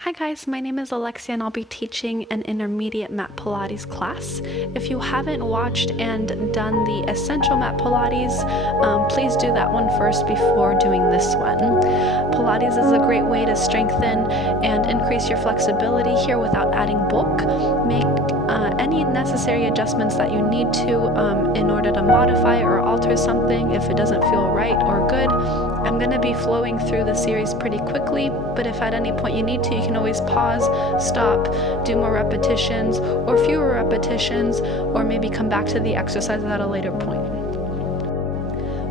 Hi guys, my name is Alexia and I'll be teaching an intermediate Mat Pilates class. If you haven't watched and done the Essential Mat Pilates, please do that one first before doing this one. Pilates is a great way to strengthen and increase your flexibility here without adding bulk. Make any necessary adjustments that you need to in order to modify or alter something if it doesn't feel right or good. I'm going to be flowing through the series pretty quickly, but if at any point you need to, you can always pause, stop, do more repetitions or fewer repetitions, or maybe come back to the exercise at a later point.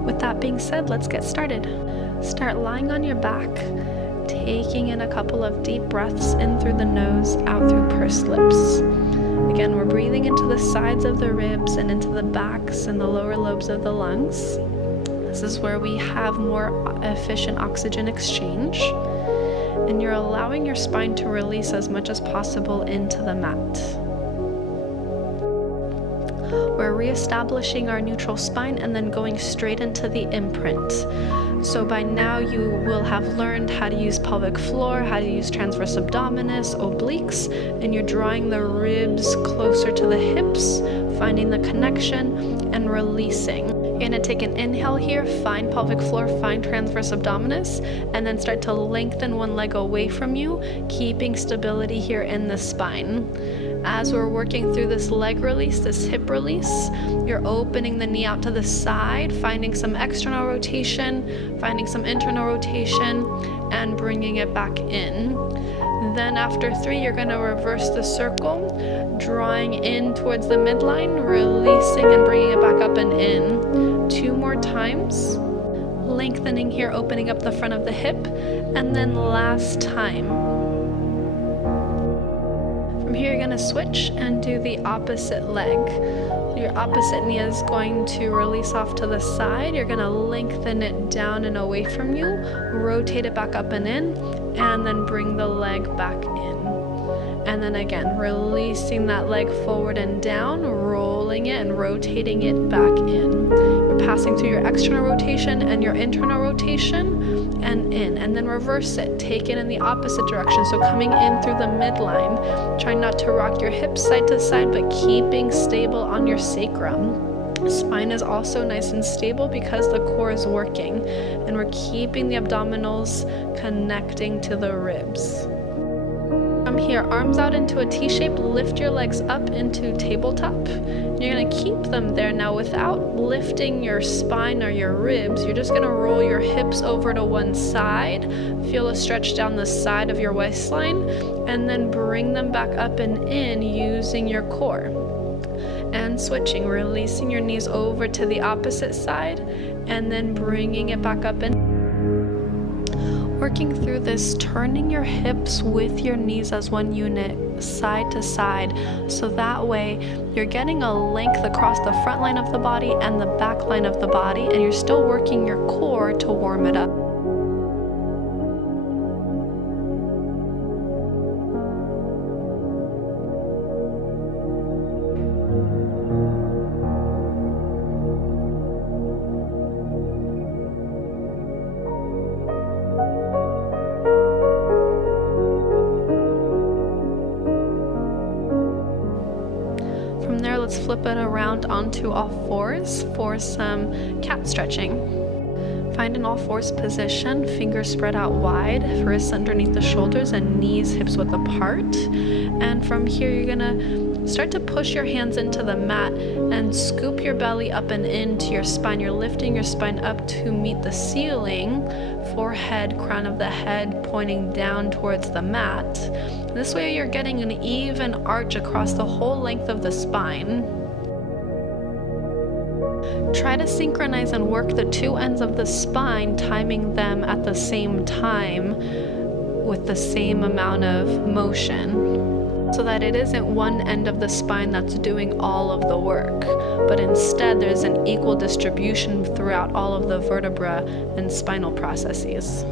With that being said, let's get started. Start lying on your back, taking in a couple of deep breaths in through the nose, out through pursed lips. Again, we're breathing into the sides of the ribs and into the backs and the lower lobes of the lungs. This is where we have more efficient oxygen exchange. And you're allowing your spine to release as much as possible into the mat. We're reestablishing our neutral spine and then going straight into the imprint. So by now you will have learned how to use pelvic floor, how to use transverse abdominis, obliques, and you're drawing the ribs closer to the hips, finding the connection and releasing. You're going to take an inhale here, find pelvic floor, find transverse abdominis, and then start to lengthen one leg away from you, keeping stability here in the spine. As we're working through this leg release, this hip release, you're opening the knee out to the side, finding some external rotation, finding some internal rotation, and bringing it back in. Then after 3, you're going to reverse the circle, drawing in towards the midline, releasing and bringing it back up and in. 2 more times, lengthening here, opening up the front of the hip, and then last time. From here, you're going to switch and do the opposite leg. Your opposite knee is going to release off to the side. You're going to lengthen it down and away from you, rotate it back up and in, and then bring the leg back in. And then again, releasing that leg forward and down, rolling it and rotating it back in. You're passing through your external rotation and your internal rotation and in. And then reverse it. Take it in the opposite direction. So coming in through the midline. Try not to rock your hips side to side, but keeping stable on your sacrum. Spine is also nice and stable because the core is working. And we're keeping the abdominals connecting to the ribs. From here, arms out into a T shape, lift your legs up into tabletop. You're going to keep them there now without lifting your spine or your ribs. You're just going to roll your hips over to one side, feel a stretch down the side of your waistline, and then bring them back up and in using your core. And switching, releasing your knees over to the opposite side, and then bringing it back up and working through this, turning your hips with your knees as one unit, side to side, so that way you're getting a length across the front line of the body and the back line of the body, and you're still working your core to warm it up. From there, let's flip it around onto all fours for some cat stretching. Find an all fours position, fingers spread out wide, wrists underneath the shoulders and knees hips width apart. And from here, you're gonna start to push your hands into the mat and scoop your belly up and into your spine. You're lifting your spine up to meet the ceiling, forehead, crown of the head pointing down towards the mat. This way you're getting an even arch across the whole length of the spine. Try to synchronize and work the 2 ends of the spine, timing them at the same time with the same amount of motion, so that it isn't one end of the spine that's doing all of the work, but instead there's an equal distribution throughout all of the vertebra and spinal processes.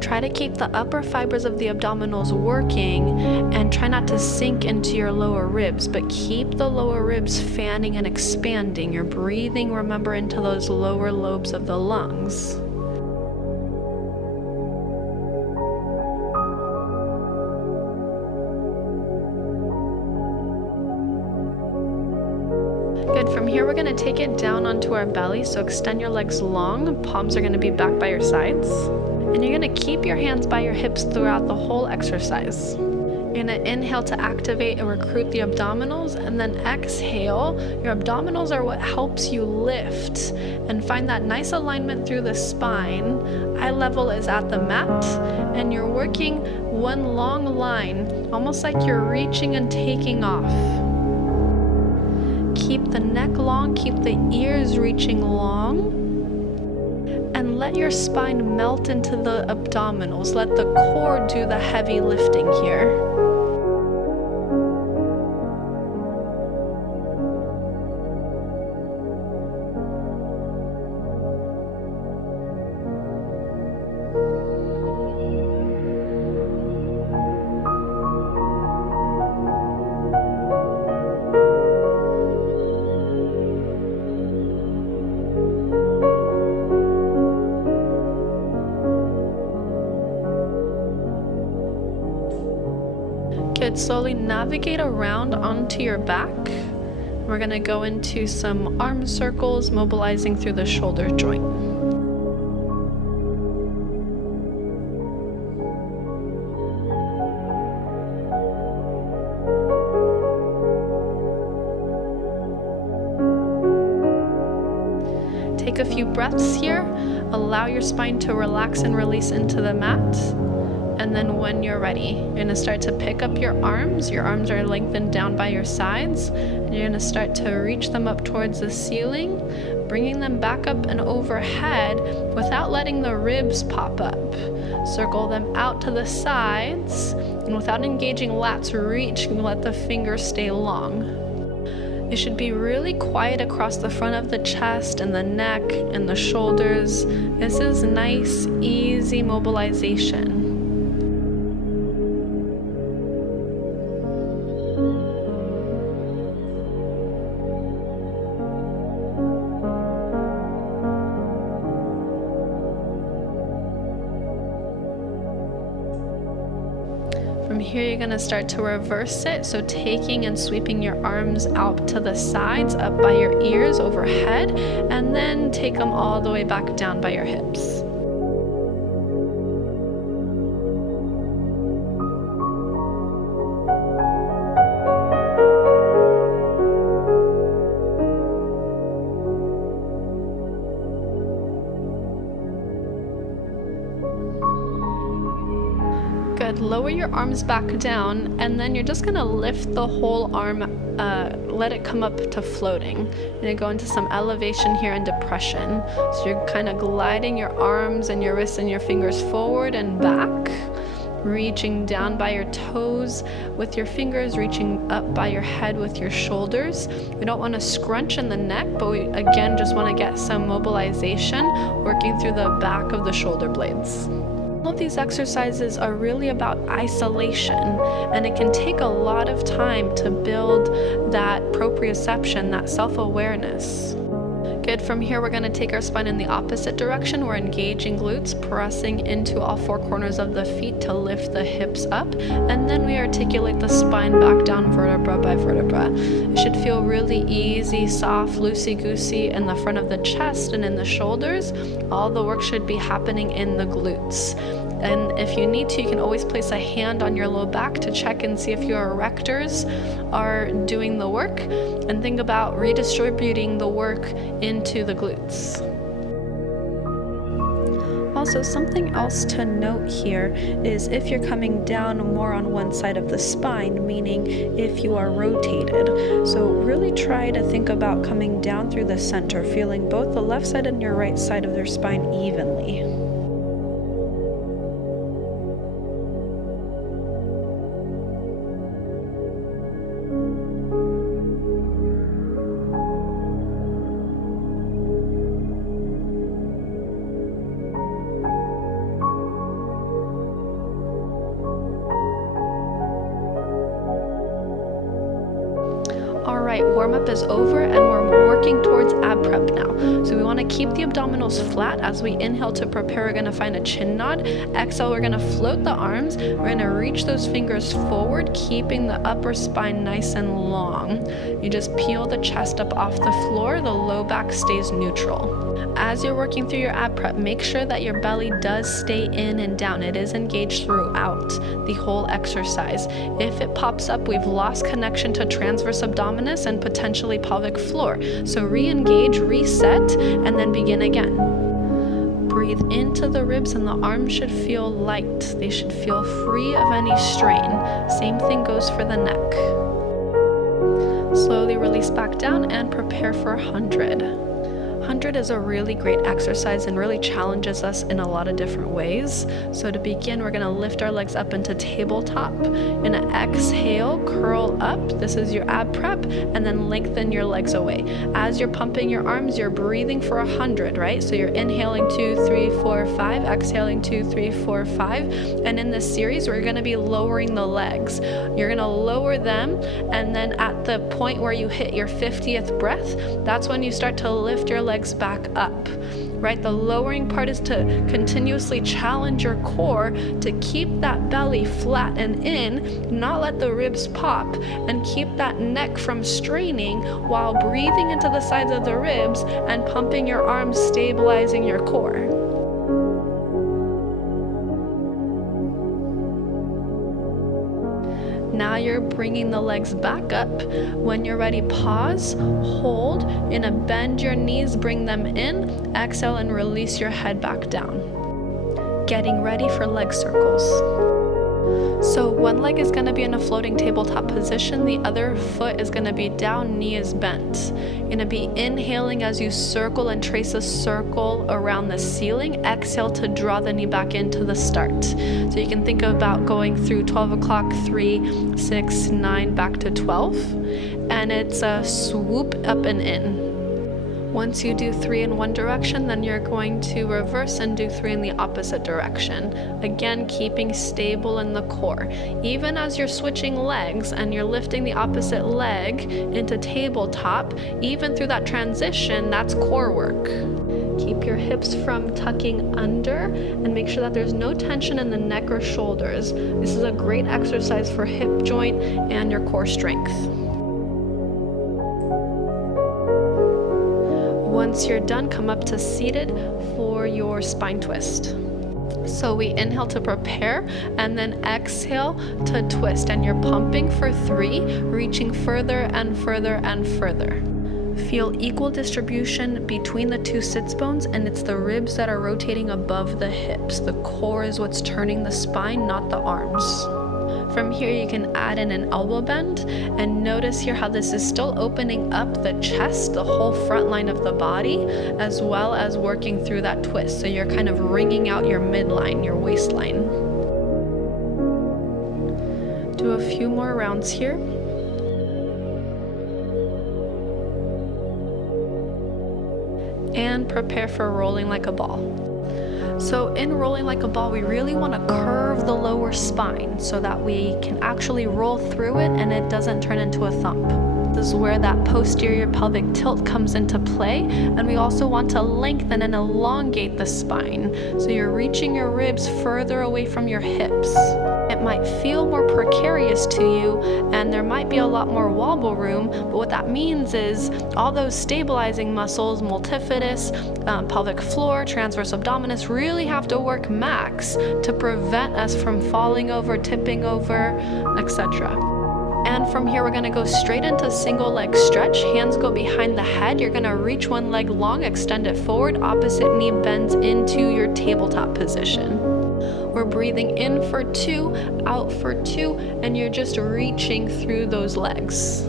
Try to keep the upper fibers of the abdominals working and try not to sink into your lower ribs, but keep the lower ribs fanning and expanding. You're breathing, remember, into those lower lobes of the lungs. From here, we're going to take it down onto our belly, so extend your legs long, palms are going to be back by your sides, and you're going to keep your hands by your hips throughout the whole exercise. You're going to inhale to activate and recruit the abdominals, and then exhale. Your abdominals are what helps you lift and find that nice alignment through the spine. Eye level is at the mat, and you're working one long line, almost like you're reaching and taking off. Keep the neck long, keep the ears reaching long, and let your spine melt into the abdominals. Let the core do the heavy lifting here. Good. Slowly navigate around onto your back. We're going to go into some arm circles, mobilizing through the shoulder joint. Take a few breaths here. Allow your spine to relax and release into the mat. And then when you're ready, you're going to start to pick up your arms. Your arms are lengthened down by your sides. And you're going to start to reach them up towards the ceiling, bringing them back up and overhead without letting the ribs pop up. Circle them out to the sides, and without engaging lats, reach and let the fingers stay long. It should be really quiet across the front of the chest and the neck and the shoulders. This is nice, easy mobilization. From here, you're going to start to reverse it, so taking and sweeping your arms out to the sides, up by your ears, overhead, and then take them all the way back down by your hips. Good. Lower your arms back down, and then you're just going to lift the whole arm, let it come up to floating. You're going to go into some elevation here and depression. So you're kind of gliding your arms and your wrists and your fingers forward and back, reaching down by your toes with your fingers, reaching up by your head with your shoulders. We don't want to scrunch in the neck, but we again just want to get some mobilization, working through the back of the shoulder blades. All of these exercises are really about isolation, and it can take a lot of time to build that proprioception, that self-awareness. Good. From here, we're going to take our spine in the opposite direction. We're engaging glutes, pressing into all four corners of the feet to lift the hips up, and then we articulate the spine back down vertebra by vertebra. It should feel really easy, soft, loosey-goosey in the front of the chest and in the shoulders. All the work should be happening in the glutes. And if you need to, you can always place a hand on your low back to check and see if your erectors are doing the work, and think about redistributing the work into the glutes. Also, something else to note here is if you're coming down more on one side of the spine, meaning if you are rotated. So really try to think about coming down through the center, feeling both the left side and your right side of your spine evenly. Alright, warm-up is over, and we're we're working towards ab prep now. So we want to keep the abdominals flat. As we inhale to prepare, we're going to find a chin nod. Exhale, we're going to float the arms. We're going to reach those fingers forward, keeping the upper spine nice and long. You just peel the chest up off the floor. The low back stays neutral. As you're working through your ab prep, make sure that your belly does stay in and down. It is engaged throughout the whole exercise. If it pops up, we've lost connection to transverse abdominis and potentially pelvic floor. So re-engage, reset, and then begin again. Breathe into the ribs and the arms should feel light. They should feel free of any strain. Same thing goes for the neck. Slowly release back down and prepare for 100. 100 is a really great exercise and really challenges us in a lot of different ways. So to begin, we're going to lift our legs up into tabletop. You're going to exhale, curl up. This is your ab prep, and then lengthen your legs away. As you're pumping your arms, you're breathing for 100, right? So you're inhaling 2, 3, 4, 5, exhaling 2, 3, 4, 5. And in this series, we're going to be lowering the legs. You're going to lower them, and then at the point where you hit your 50th breath, that's when you start to lift your legs back up, right? The lowering part is to continuously challenge your core to keep that belly flat and in, not let the ribs pop, and keep that neck from straining while breathing into the sides of the ribs and pumping your arms, stabilizing your core. Now you're bringing the legs back up. When you're ready, pause, hold. You're gonna bend your knees, bring them in, exhale, and release your head back down. Getting ready for leg circles. So one leg is going to be in a floating tabletop position, the other foot is going to be down, knee is bent. You're going to be inhaling as you circle and trace a circle around the ceiling. Exhale to draw the knee back into the start. So you can think about going through 12 o'clock, 3, 6, 9, back to 12. And it's a swoop up and in. Once you do 3 in one direction, then you're going to reverse and do 3 in the opposite direction. Again, keeping stable in the core. Even as you're switching legs and you're lifting the opposite leg into tabletop, even through that transition, that's core work. Keep your hips from tucking under and make sure that there's no tension in the neck or shoulders. This is a great exercise for hip joint and your core strength. Once you're done, come up to seated for your spine twist. So we inhale to prepare and then exhale to twist, and you're pumping for 3, reaching further and further and further. Feel equal distribution between the 2 sits bones, and it's the ribs that are rotating above the hips. The core is what's turning the spine, not the arms. From here, you can add in an elbow bend, and notice here how this is still opening up the chest, the whole front line of the body, as well as working through that twist. So you're kind of wringing out your midline, your waistline. Do a few more rounds here. And prepare for rolling like a ball. So in rolling like a ball, we really want to curve the lower spine so that we can actually roll through it and it doesn't turn into a thump. This is where that posterior pelvic tilt comes into play, and we also want to lengthen and elongate the spine. So you're reaching your ribs further away from your hips. It might feel more precarious to you, and there might be a lot more wobble room, but what that means is all those stabilizing muscles, multifidus, pelvic floor, transverse abdominis, really have to work max to prevent us from falling over, tipping over, etc. And from here, we're going to go straight into single leg stretch. Hands go behind the head. You're going to reach one leg long, extend it forward. Opposite knee bends into your tabletop position. We're breathing in for 2, out for 2, and you're just reaching through those legs.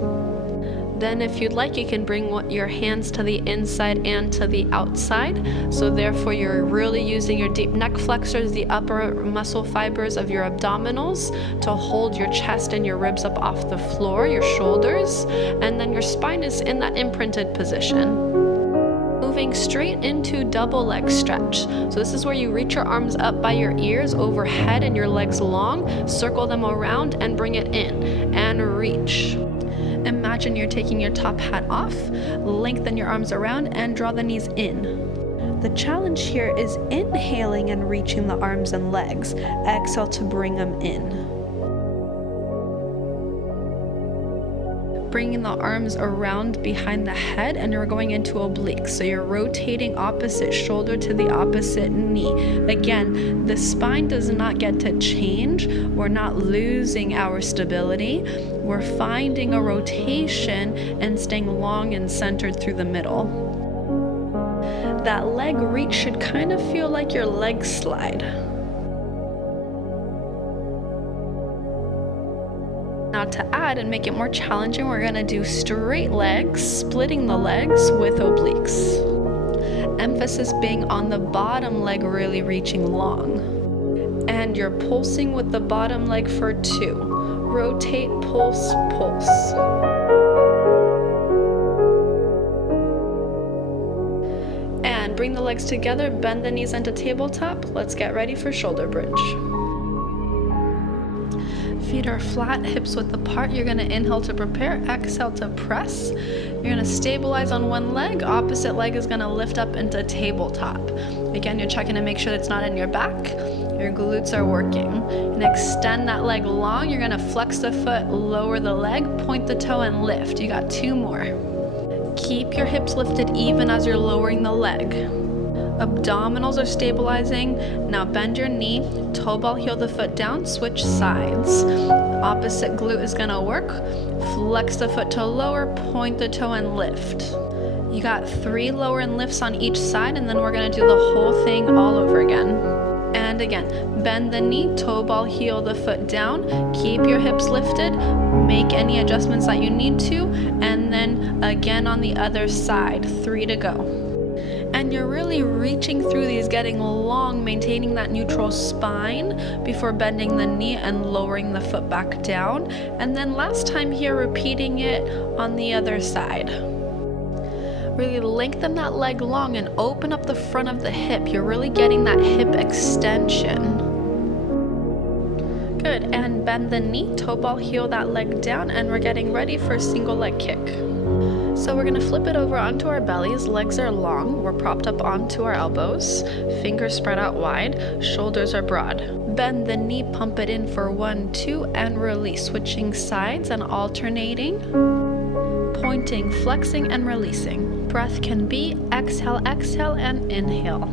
Then if you'd like, you can bring your hands to the inside and to the outside. So therefore, you're really using your deep neck flexors, the upper muscle fibers of your abdominals to hold your chest and your ribs up off the floor, your shoulders, and then your spine is in that imprinted position. Moving straight into double leg stretch. So this is where you reach your arms up by your ears overhead and your legs long, circle them around and bring it in and reach. Imagine you're taking your top hat off, lengthen your arms around and draw the knees in. The challenge here is inhaling and reaching the arms and legs. Exhale to bring them in. Bringing the arms around behind the head, and you're going into obliques. So you're rotating opposite shoulder to the opposite knee. Again, the spine does not get to change. We're not losing our stability. We're finding a rotation and staying long and centered through the middle. That leg reach should kind of feel like your leg slide. Now to add and make it more challenging, we're going to do straight legs, splitting the legs with obliques. Emphasis being on the bottom leg really reaching long. And you're pulsing with the bottom leg for 2. Rotate, pulse, pulse. And bring the legs together, bend the knees into tabletop. Let's get ready for shoulder bridge. Feet are flat, hips width apart. You're going to inhale to prepare, exhale to press. You're going to stabilize on one leg, opposite leg is going to lift up into tabletop. Again, you're checking to make sure it's not in your back. Your glutes are working. And extend that leg long. You're going to flex the foot, lower the leg, point the toe and lift. You got 2 more. Keep your hips lifted even as you're lowering the leg. Abdominals are stabilizing. Now bend your knee, toe ball, heel the foot down, switch sides. Opposite glute is gonna work. Flex the foot to lower, point the toe and lift. You got 3 lower and lifts on each side, and then we're gonna do the whole thing all over again. And again, bend the knee, toe ball, heel the foot down. Keep your hips lifted. Make any adjustments that you need to. And then again on the other side, 3 to go. And you're really reaching through these, getting long, maintaining that neutral spine before bending the knee and lowering the foot back down. And then last time here, repeating it on the other side. Really lengthen that leg long and open up the front of the hip. You're really getting that hip extension. Good, and bend the knee, toe ball, heel that leg down, and we're getting ready for a single leg kick. So we're going to flip it over onto our bellies, legs are long, we're propped up onto our elbows, fingers spread out wide, shoulders are broad. Bend the knee, pump it in for 1, 2, and release, switching sides and alternating, pointing, flexing, and releasing. Breath can be exhale, exhale, and inhale.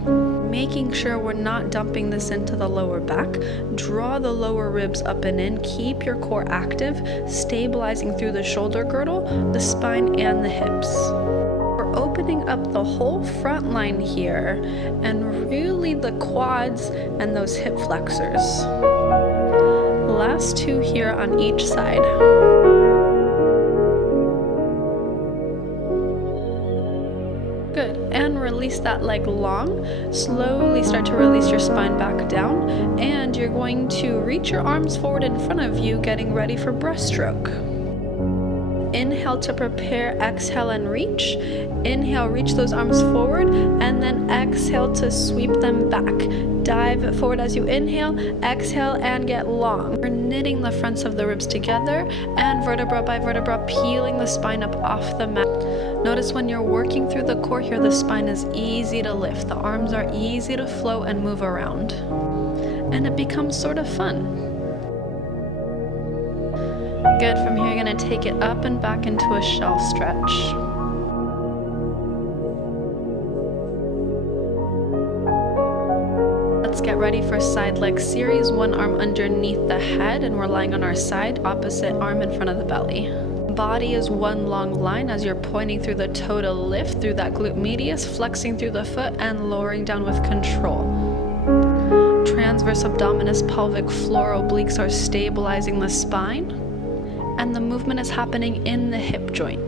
Making sure we're not dumping this into the lower back. Draw the lower ribs up and in. Keep your core active, stabilizing through the shoulder girdle, the spine, and the hips. We're opening up the whole front line here, and really the quads and those hip flexors. Last 2 here on each side. Good, and release that leg long. Slowly start to release your spine back down, and you're going to reach your arms forward in front of you, getting ready for breaststroke. Inhale to prepare, exhale and reach. Inhale, reach those arms forward, and then exhale to sweep them back. Dive forward as you inhale, exhale, and get long. We're knitting the fronts of the ribs together, and vertebra by vertebra, peeling the spine up off the mat. Notice when you're working through the core here, the spine is easy to lift. The arms are easy to float and move around. And it becomes sort of fun. Good, from here you're going to take it up and back into a shell stretch. Let's get ready for side leg series. One arm underneath the head, and we're lying on our side, opposite arm in front of the belly. Body is one long line as you're pointing through the toe to lift through that glute medius, flexing through the foot and lowering down with control. Transverse abdominis, pelvic floor, obliques are stabilizing the spine, and the movement is happening in the hip joint.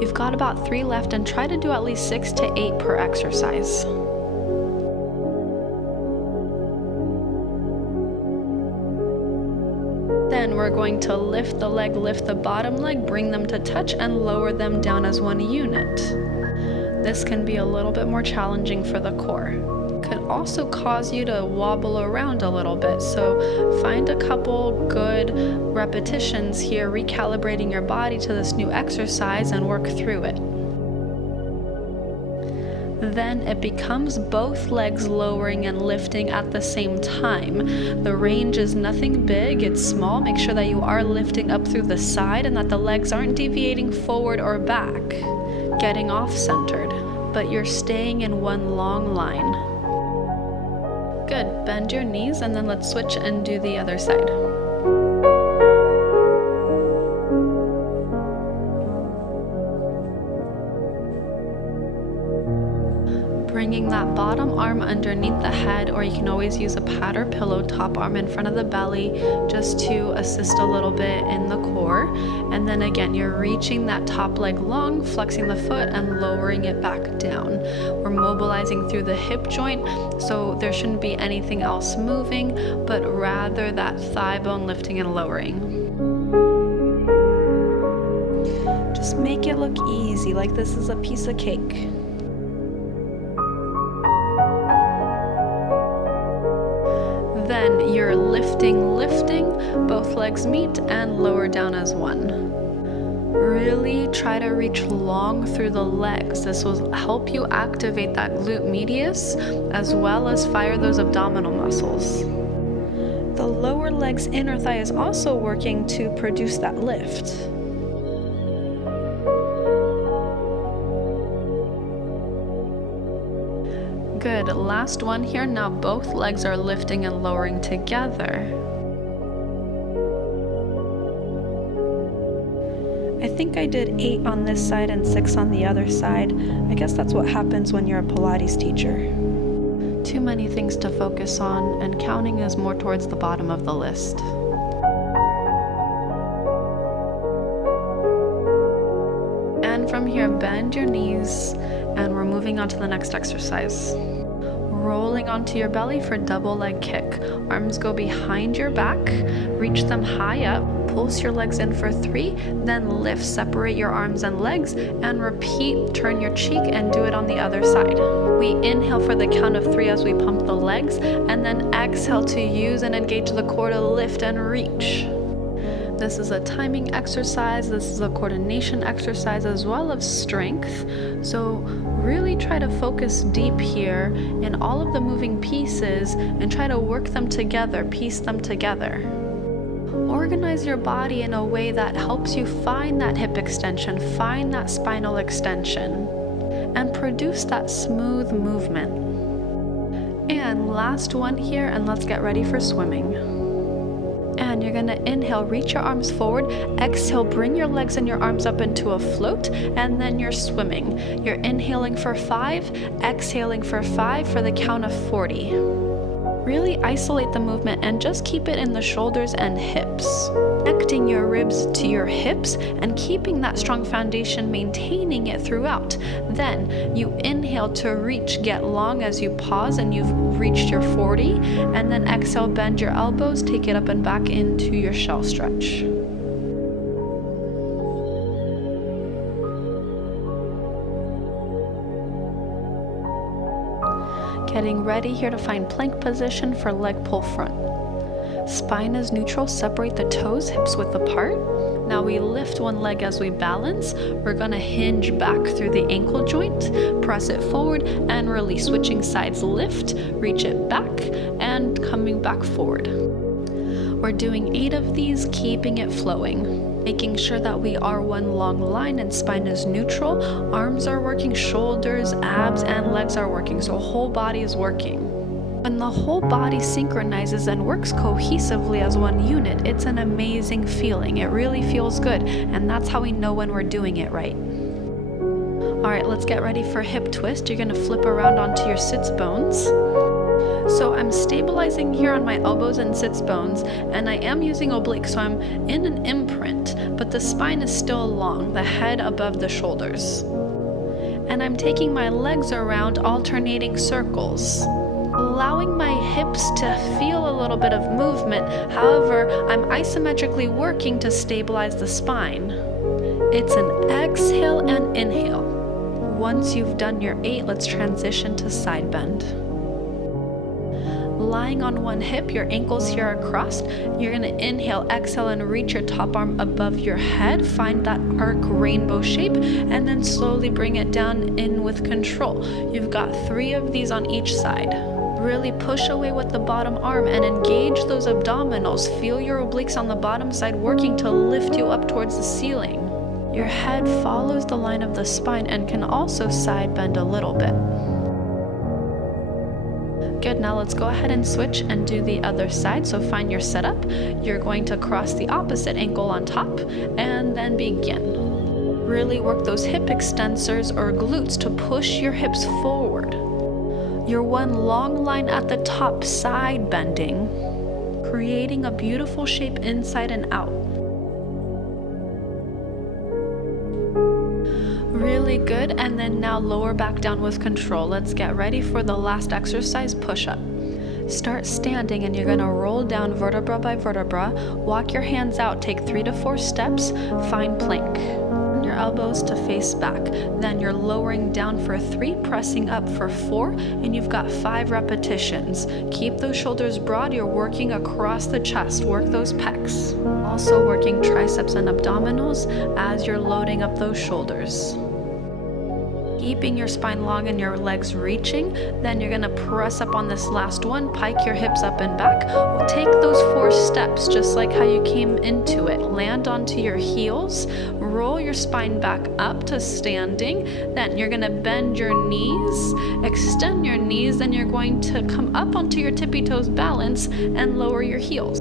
You've got about 3 left, and try to do at least 6 to 8 per exercise. Then we're going to lift the leg, lift the bottom leg, bring them to touch, and lower them down as one unit. This can be a little bit more challenging for the core. could also cause you to wobble around a little bit. So find a couple good repetitions here, recalibrating your body to this new exercise, and work through it. Then it becomes both legs lowering and lifting at the same time. The range is nothing big, it's small. Make sure that you are lifting up through the side and that the legs aren't deviating forward or back, getting off-centered, but you're staying in one long line. Good, bend your knees and then let's switch and do the other side. Bringing that bottom arm underneath the head, or you can always use a pad or pillow, top arm in front of the belly, just to assist a little bit in the core. And then again, you're reaching that top leg long, flexing the foot and lowering it back down. We're mobilizing through the hip joint, so there shouldn't be anything else moving, but rather that thigh bone lifting and lowering. Just make it look easy, like this is a piece of cake. Then you're lifting, both legs meet and lower down as one. Really try to reach long through the legs. This will help you activate that glute medius as well as fire those abdominal muscles. The lower leg's inner thigh is also working to produce that lift. Good, last one here. Now both legs are lifting and lowering together. I think I did 8 on this side and 6 on the other side. I guess that's what happens when you're a Pilates teacher. Too many things to focus on, and counting is more towards the bottom of the list. And from here, bend your knees, and we're moving on to the next exercise. Rolling onto your belly for double leg kick. Arms go behind your back, reach them high up, pulse your legs in for 3, then lift, separate your arms and legs, and repeat, turn your cheek and do it on the other side. We inhale for the count of 3 as we pump the legs, and then exhale to use and engage the core to lift and reach. This is a timing exercise, this is a coordination exercise as well as strength. So really try to focus deep here in all of the moving pieces and try to work them together, piece them together. Organize your body in a way that helps you find that hip extension, find that spinal extension, and produce that smooth movement. And last one here, and let's get ready for swimming. And you're gonna inhale, reach your arms forward, exhale, bring your legs and your arms up into a float, and then you're swimming. You're inhaling for 5, exhaling for 5 for the count of 40. Really isolate the movement and just keep it in the shoulders and hips. Connecting your ribs to your hips and keeping that strong foundation, maintaining it throughout. Then you inhale to reach, get long as you pause and you've reached your 40, and then exhale, bend your elbows, take it up and back into your shell stretch. Getting ready here to find plank position for leg pull front. Spine is neutral, separate the toes, hips width apart. Now we lift one leg as we balance. We're gonna hinge back through the ankle joint, press it forward and release. Switching sides, lift, reach it back, and coming back forward. We're doing 8 of these, keeping it flowing. Making sure that we are one long line and spine is neutral. Arms are working, shoulders, abs, and legs are working, so whole body is working. When the whole body synchronizes and works cohesively as one unit, it's an amazing feeling. It really feels good, and that's how we know when we're doing it right. All right, let's get ready for hip twist. You're gonna flip around onto your sits bones. So I'm stabilizing here on my elbows and sits bones, and I am using obliques, so I'm in an imprint, but the spine is still long, the head above the shoulders. And I'm taking my legs around, alternating circles, allowing my hips to feel a little bit of movement. However, I'm isometrically working to stabilize the spine. It's an exhale and inhale. Once you've done your 8, let's transition to side bend. Lying on one hip, your ankles here are crossed. You're gonna inhale, exhale, and reach your top arm above your head. Find that arc rainbow shape, and then slowly bring it down in with control. You've got 3 of these on each side. Really push away with the bottom arm and engage those abdominals. Feel your obliques on the bottom side working to lift you up towards the ceiling. Your head follows the line of the spine and can also side bend a little bit. Good, now let's go ahead and switch and do the other side. So find your setup. You're going to cross the opposite ankle on top and then begin. Really work those hip extensors or glutes to push your hips forward. Your one long line at the top, side bending, creating a beautiful shape inside and out. Really good, and then now lower back down with control. Let's get ready for the last exercise, push-up. Start standing and you're gonna roll down vertebra by vertebra. Walk your hands out, take 3 to 4 steps, find plank. Your elbows to face back. Then you're lowering down for 3, pressing up for 4, and you've got 5 repetitions. Keep those shoulders broad. You're working across the chest. Work those pecs. Also working triceps and abdominals as you're loading up those shoulders. Keeping your spine long and your legs reaching. Then you're gonna press up on this last one, pike your hips up and back. Take those 4 steps just like how you came into it. Land onto your heels, roll your spine back up to standing. Then you're gonna bend your knees, extend your knees, then you're going to come up onto your tippy toes balance and lower your heels.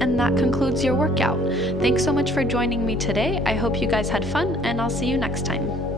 And that concludes your workout. Thanks so much for joining me today. I hope you guys had fun, and I'll see you next time.